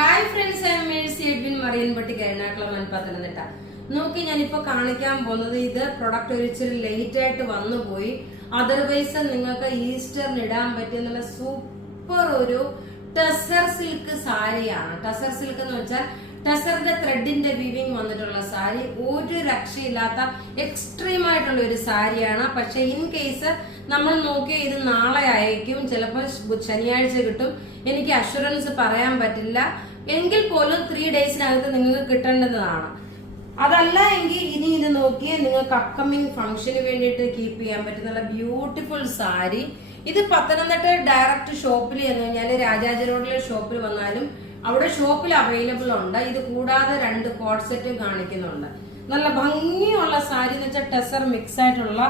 Hi friends, I am Mercy Edwin Mariyanpatti Ernakulam Pathanamthitta. നോക്കി ഞാനിപ്പോ കാണിക്കാൻ പോകുന്നത് ഇത് പ്രൊഡക്റ്റ് ഒരു ഇച്ചിരി ലേറ്റ് ആയിട്ട് വന്നു പോയി. അതർവൈസ് നിങ്ങൾക്ക് ഈസ്റ്ററിന് ഇടാൻ പറ്റിയ നല്ല സൂപ്പർ ഒരു ടെസർ സിൽക്ക് സാരിയാണ്. ടെസർ സിൽക്ക് എന്ന് വെച്ചാൽ ടെസറിന്റെ ത്രെഡിന്റെ വീവിങ് വന്നിട്ടുള്ള സാരി, ഒരു രക്ഷയില്ലാത്ത എക്സ്ട്രീം ആയിട്ടുള്ള ഒരു സാരിയാണ്. പക്ഷെ ഇൻ കേസ് നമ്മൾ നോക്കിയാൽ ഇത് നാളെ അയക്കും, ചിലപ്പോൾ ശനിയാഴ്ച കിട്ടും. എനിക്ക് അഷുറൻസ് പറയാൻ പറ്റില്ല. എങ്കിൽ പോലും 3 ഡേയ്സിനകത്ത് നിങ്ങൾക്ക് കിട്ടേണ്ടതാണ്. അതല്ല എങ്കിൽ ഇനി ഇത് നോക്കിയാൽ നിങ്ങൾക്ക് അപ്കമിങ് ഫംഗ്ഷന് വേണ്ടിയിട്ട് കീപ്പ് ചെയ്യാൻ പറ്റുന്ന ബ്യൂട്ടിഫുൾ സാരി. ഇത് പത്തനംതിട്ട ഡയറക്റ്റ് ഷോപ്പിൽ എന്ന് പറഞ്ഞാൽ രാജാജി റോഡിലെ ഷോപ്പിൽ വന്നാലും അവിടെ ഷോപ്പിൽ അവൈലബിൾ ഉണ്ട്. ഇത് കൂടാതെ 2 കോഡ് സെറ്റും കാണിക്കുന്നുണ്ട്. നല്ല ഭംഗിയുള്ള സാരി എന്ന് വെച്ചാൽ ടെസർ മിക്സ് ആയിട്ടുള്ള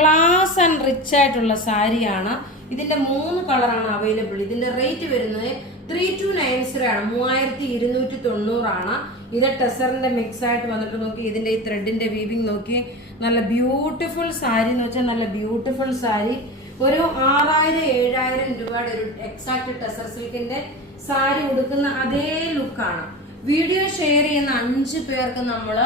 ക്ലാസ് ആൻഡ് റിച്ച് ആയിട്ടുള്ള സാരിയാണ്. ഇതിന്റെ 3 കളറാണ് അവൈലബിൾ. ഇതിന്റെ റേറ്റ് വരുന്നത് 3290 ആണ്, 3290 ആണ്. ഇത് ടെസറിന്റെ മിക്സ് ആയിട്ട് വന്നിട്ട് നോക്കി ഇതിന്റെ ഈ ത്രെഡിന്റെ വീവിങ് നോക്കി. നല്ല ബ്യൂട്ടിഫുൾ സാരി എന്ന് വെച്ചാൽ നല്ല ബ്യൂട്ടിഫുൾ സാരി. ഒരു 6000-7000 രൂപയുടെ ഒരു എക്സാക്ട് ടെസർ സിൽക്കിന്റെ സാരി ഉടുക്കുന്ന അതേ ലുക്കാണ്. വീഡിയോ ഷെയർ ചെയ്യുന്ന 5 പേർക്ക് നമ്മൾ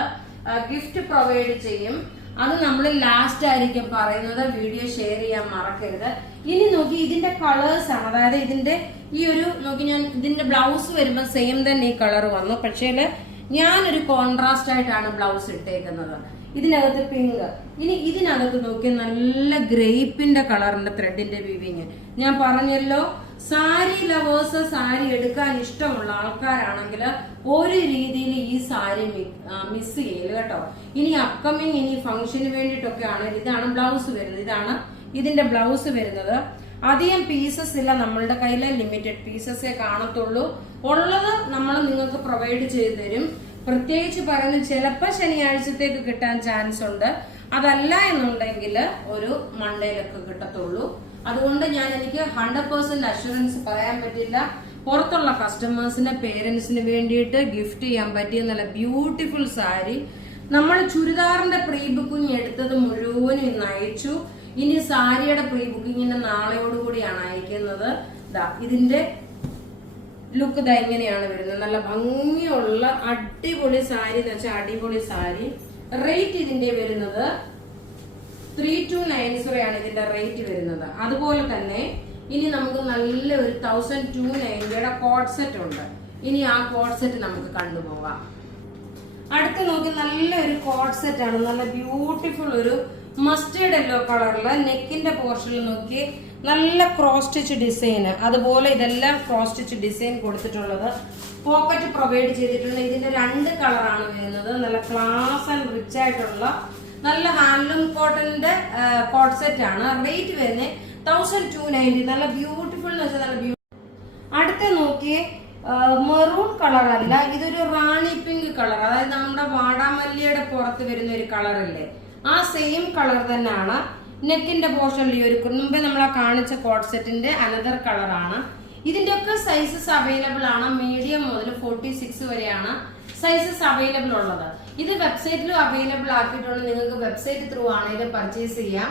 ഗിഫ്റ്റ് പ്രൊവൈഡ് ചെയ്യും. അത് നമ്മൾ ലാസ്റ്റ് ആയിരിക്കും പറയുന്നത്. വീഡിയോ ഷെയർ ചെയ്യാൻ മറക്കരുത്. ഇനി നോക്കി ഇതിന്റെ കളേഴ്സ് ആണ്, അതായത് ഇതിന്റെ ഈ ഒരു നോക്കി ഞാൻ ഇതിന്റെ ബ്ലൗസ് വരുമ്പോൾ സെയിം തന്നെ ഈ കളർ വന്നു. പക്ഷേ ഞാനൊരു കോൺട്രാസ്റ്റ് ആയിട്ടാണ് ബ്ലൗസ് ഇട്ടേക്കുന്നത്. ഇതിനകത്ത് പിങ്ക്. ഇനി ഇതിനകത്ത് നോക്കി നല്ല ഗ്രേപ്പിന്റെ കളറിന്റെ ത്രെഡിന്റെ വീവിങ്. ഞാൻ പറഞ്ഞല്ലോ, സാരി ലവേഴ്സ്, സാരി എടുക്കാൻ ഇഷ്ടമുള്ള ആൾക്കാരാണെങ്കിൽ ഒരു രീതിയിൽ ഈ സാരി മിസ് ചെയ്യല് കേട്ടോ. ഇനി അപ്കമിങ് ഇനി ഫംഗ്ഷന് വേണ്ടിയിട്ടൊക്കെ ആണെങ്കിൽ ഇതാണ് ബ്ലൗസ് വരുന്നത്. ഇതാണ് ഇതിന്റെ ബ്ലൗസ് വരുന്നത്. അധികം പീസസ് ഇല്ല നമ്മളുടെ കയ്യിൽ, ലിമിറ്റഡ് പീസസേ കാണത്തുള്ളൂ. ഉള്ളത് നമ്മൾ നിങ്ങൾക്ക് പ്രൊവൈഡ് ചെയ്തു തരും. പ്രത്യേകിച്ച് പറയുന്നത് ചിലപ്പോൾ ശനിയാഴ്ചത്തേക്ക് കിട്ടാൻ ചാൻസ് ഉണ്ട്. അതല്ല എന്നുണ്ടെങ്കിൽ ഒരു മൺഡേയിലൊക്കെ കിട്ടത്തുള്ളൂ. അതുകൊണ്ട് എനിക്ക് 100% അഷുറൻസ് പറയാൻ പറ്റില്ല. പുറത്തുള്ള കസ്റ്റമേഴ്സിന് പേരൻസിന് വേണ്ടിയിട്ട് ഗിഫ്റ്റ് ചെയ്യാൻ പറ്റിയ നല്ല ബ്യൂട്ടിഫുൾ സാരി. നമ്മൾ ചുരിദാറിന്റെ പ്രീ ബുക്കിംഗ് എടുത്തത് മുഴുവനും ഇന്ന് അയച്ചു. ഇനി സാരിയുടെ പ്രീ ബുക്കിങ്ങിന്റെ നാളെയോടുകൂടിയാണ് അയക്കുന്നത്. ഇതിന്റെ ലുക്ക് ഇങ്ങനെയാണ് വരുന്നത്. നല്ല ഭംഗിയുള്ള അടിപൊളി സാരി എന്ന് വെച്ചാൽ അടിപൊളി സാരി. റേറ്റ് ഇതിന്റെ വരുന്നത് 3290 ആണ് ഇതിന്റെ റേറ്റ് വരുന്നത്. അതുപോലെ തന്നെ ഇനി നമുക്ക് നല്ല ഒരു 1290യുടെ കോഡ് സെറ്റ് ഉണ്ട്. ഇനി ആ കോഡ് സെറ്റ് നമുക്ക് കണ്ടുപോകാം. അടുത്ത് നോക്കി നല്ലൊരു കോഡ് സെറ്റ് ആണ്. നല്ല ബ്യൂട്ടിഫുൾ ഒരു മസ്റ്റേർഡ് യെല്ലോ കളറില് നെക്കിന്റെ പോർഷനിൽ നോക്കി നല്ല ക്രോസ് സ്റ്റിച്ച് ഡിസൈൻ. അതുപോലെ ഇതെല്ലാം ക്രോസ് സ്റ്റിച്ച് ഡിസൈൻ കൊടുത്തിട്ടുള്ളത്. പോക്കറ്റ് പ്രൊവൈഡ് ചെയ്തിട്ടുണ്ട്. ഇതിന്റെ 2 കളറാണ് വരുന്നത്. നല്ല ക്ലാസ് ആൻഡ് റിച്ച് ആയിട്ടുള്ള നല്ല ഹാൻഡ്ലൂം കോട്ടന്റെ കോഡ് സെറ്റ് ആണ്. റേറ്റ് വരുന്നത് 1290. നല്ല ബ്യൂട്ടിഫുൾ എന്ന് വെച്ചാൽ നല്ല അടുത്ത നോക്കിയേ, മെറൂൺ കളർ അല്ല, ഇതൊരു റാണി പിങ്ക് കളർ. അതായത് നമ്മുടെ വാടാമല്ലിയുടെ പുറത്ത് വരുന്ന ഒരു കളർ അല്ലേ, ആ സെയിം കളർ തന്നെയാണ് നെക്കിന്റെ പോർഷനിൽ. ഈ ഒരു മുമ്പേ നമ്മൾ കാണിച്ച കോഡ് സെറ്റിന്റെ അനദർ കളറാണ്. ഇതിന്റെ ഒക്കെ സൈസസ് അവൈലബിൾ ആണ്. മീഡിയം മുതൽ 46 വരെയാണ് സൈസസ് അവൈലബിൾ ഉള്ളത്. ഇത് വെബ്സൈറ്റിലും അവൈലബിൾ ആക്കിയിട്ടുണ്ട്. നിങ്ങൾക്ക് വെബ്സൈറ്റ് ത്രൂ ആണെങ്കിലും പർച്ചേസ് ചെയ്യാം.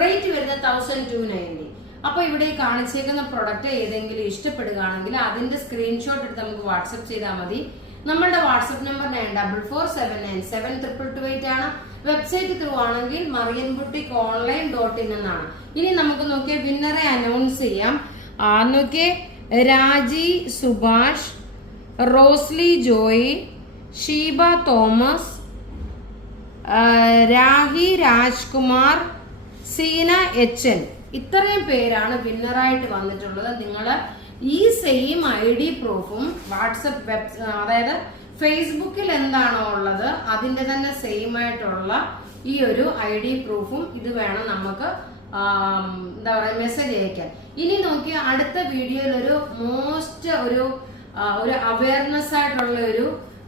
റേറ്റ് വരുന്നത് 1290. അപ്പൊ ഇവിടെ കാണിച്ചേക്കുന്ന പ്രൊഡക്റ്റ് ഏതെങ്കിലും ഇഷ്ടപ്പെടുകയാണെങ്കിൽ അതിന്റെ സ്ക്രീൻഷോട്ട് എടുത്ത് നമുക്ക് വാട്സ്ആപ്പ് ചെയ്താൽ മതി. നമ്മളുടെ വാട്സ്ആപ്പ് നമ്പർ 9447972228 ആണ്. വെബ്സൈറ്റ് ത്രൂ ആണെങ്കിൽ marianboutique.online.in എന്നാണ്. ഇനി നമുക്ക് നോക്കിയാൽ വിന്നറെ അനൗൺസ് ചെയ്യാം. നോക്കിയേ, രാജി സുഭാഷ്, റോസ്ലി ജോയി, ഷീബ തോമസ്, രാഹി രാജ്കുമാർ, സീന എച്ച്.എൻ. ഇത്രയും പേരാണ് വിന്നറായിട്ട് വന്നിട്ടുള്ളത്. നിങ്ങൾ ഈ സെയിം ID പ്രൂഫും വാട്സപ്പ് അതായത് ഫേസ്ബുക്കിൽ എന്താണോ ഉള്ളത് അതിന്റെ തന്നെ സെയിം ആയിട്ടുള്ള ഈ ഒരു ID പ്രൂഫും ഇത് വേണം നമുക്ക് എന്താ പറയുക മെസ്സേജ് അയക്കാൻ. ഇനി നോക്കി അടുത്ത വീഡിയോയിൽ ഒരു അവയർനെസ് ആയിട്ടുള്ള ഒരു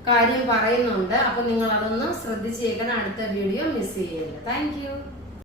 കാര്യം പറയുന്നുണ്ട്. അപ്പൊ നിങ്ങൾ അതൊന്ന് ശ്രദ്ധിച്ചേക്കണം. അടുത്ത വീഡിയോ മിസ് ചെയ്യരുത്. Thank you.